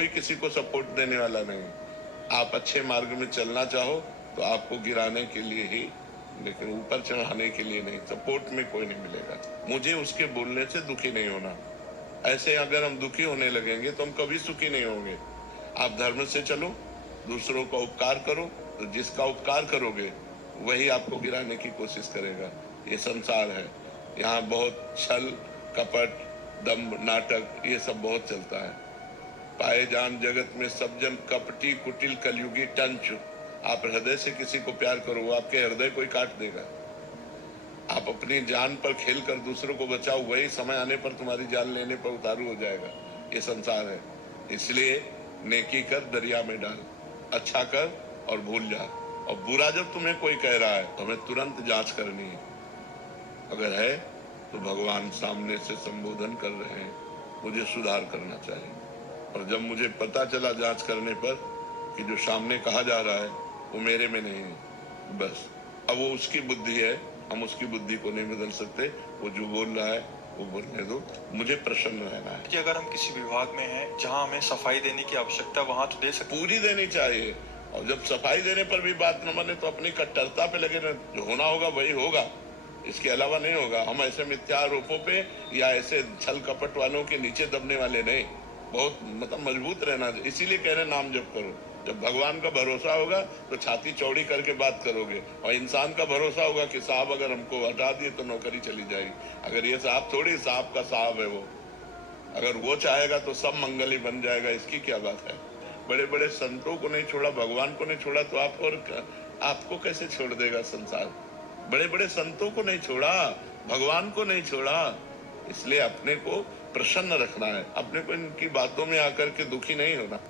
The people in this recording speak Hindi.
कोई किसी को सपोर्ट देने वाला नहीं। आप अच्छे मार्ग में चलना चाहो तो आपको गिराने के लिए ही, लेकिन ऊपर चढ़ाने के लिए नहीं। सपोर्ट में कोई नहीं मिलेगा। मुझे उसके बोलने से दुखी नहीं होना। ऐसे अगर हम दुखी होने लगेंगे तो हम कभी सुखी नहीं होंगे। आप धर्म से चलो, दूसरों का उपकार करो, तो जिसका उपकार करोगे वही आपको गिराने की कोशिश करेगा। ये संसार है, यहाँ बहुत छल कपट दम्भ नाटक ये सब बहुत चलता है। पाए जान जगत में सब जन कपटी कुटिल कलयुगी टंच। आप हृदय से किसी को प्यार करो, वो आपके हृदय को ही काट देगा। आप अपनी जान पर खेल कर दूसरों को बचाओ, वही समय आने पर तुम्हारी जान लेने पर उतारू हो जाएगा। ये संसार है। इसलिए नेकी कर दरिया में डाल, अच्छा कर और भूल जा। और बुरा जब तुम्हें कोई कह रहा है तो हमें तुरंत जांच करनी है। अगर है तो भगवान सामने से संबोधन कर रहे हैं, मुझे सुधार करना चाहिए। और जब मुझे पता चला जांच करने पर कि जो सामने कहा जा रहा है वो मेरे में नहीं है, बस अब वो उसकी बुद्धि है, हम उसकी बुद्धि को नहीं बदल सकते। वो जो बोल रहा है वो बोलने दो, मुझे प्रसन्न रहना है। कि अगर हम किसी विभाग में हैं जहां हमें सफाई देने की आवश्यकता, वहां तो दे सकते, पूरी देनी चाहिए। और जब सफाई देने पर भी बात न माने तो अपनी कट्टरता पे लगे न, जो होना होगा वही होगा, इसके अलावा नहीं होगा। हम ऐसे मिथ्या आरोपों पे या ऐसे छल कपट वालों के नीचे दबने वाले नहीं। बहुत मतलब मजबूत रहना। इसीलिए कह रहे नाम जप करो। जब भगवान का भरोसा होगा तो छाती चौड़ी करके बात करोगे, और इंसान का भरोसा होगा कि साहब अगर हमको हटा दिए तो नौकरी चली जाएगी। अगर ये साहब थोड़ी साहब का साहब है, वो अगर वो चाहेगा तो सब मंगल ही बन जाएगा। इसकी क्या बात है। बड़े बड़े संतों को नहीं छोड़ा, भगवान को नहीं छोड़ा तो आपको कैसे छोड़ देगा संसार। बड़े बड़े संतों को नहीं छोड़ा, भगवान को नहीं छोड़ा। इसलिए अपने को प्रसन्न रखना है, अपने को इनकी बातों में आकर के दुखी नहीं होना।